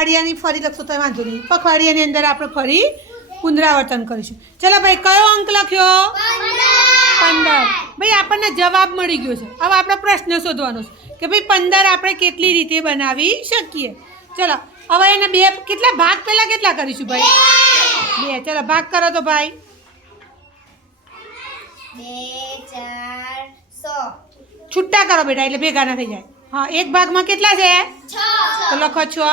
પખવાડિયાની ફરી લખશો તો વાંધો નહીં. પખવાડિયાની અંદર આપણે ફરી પુનરાવર્તન કરીશું. ચલો ભાઈ, કયો અંક લખ્યો? 15. ભાઈ આપણને જવાબ મળી ગયો છે. હવે આપણે પ્રશ્ન શોધવાનો છે કે ભાઈ 15 આપણે કેટલી રીતે બનાવી શકીએ. ચલો હવે એને બે કેટલા ભાગ પહેલા કેટલા કરીશું ભાઈ? 2. ચલો ભાગ કરો તો ભાઈ. 2 4 100. છૂટા કરો બેટા એટલે ભેગા ના થઈ જાય. હા, એક ભાગમાં કેટલા છે? 6. તો લખો 6.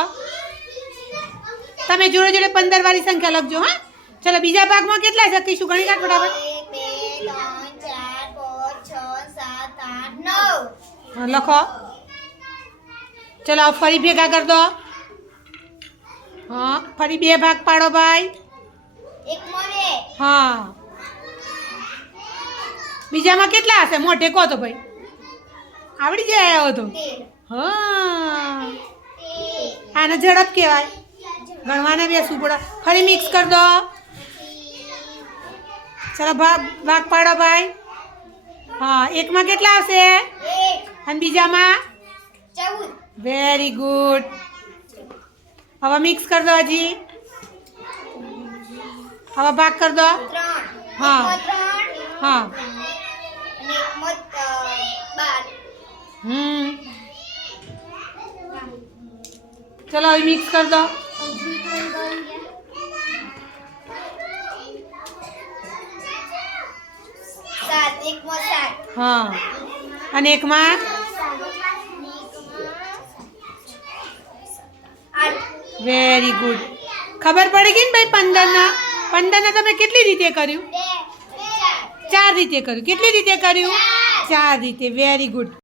તમે જોડે જોડે 15 વાળી સંખ્યા લખજો. હા, ચલો બીજા ભાગમાં કેટલા છે કહીશું? ગણી કાઢ ફટાફટ. 1 2 3 4 5 6 7 8 9. હા, લખો. ચલો ફરી ભેગા કરી દો. હા, ફરી 2 ભાગ પાડો ભાઈ. એક મોરે. હા, બીજામાં કેટલા હશે? મોઢે કહો તો ભાઈ, આવડી જાય આવ્યો તો. 13. હા, આને ઝડપ કહેવાય. ગણવાના બેસવું પડે. ફરી મિક્સ કરી દો. ચલો ભાગ પાડો ભાઈ. હા, એકમાં કેટલા આવશે? 1 અને બીજામાં? 14. Very good. હવે મિક્સ કરી દો હજી. હવે ભાગ કરી દો. 3. હા. 3 હા. અને 12. ચલો હવે મિક્સ કરી દો. 7. 1 માં 7. હા, અને એકમાં? 8. Very good. ખબર પડી ગઈ ને ભાઈ 15 તમે કેટલી રીતે કર્યું? 2 4. 4 રીતે કર્યું. કેટલી રીતે કર્યું? 4 રીતે. Very good.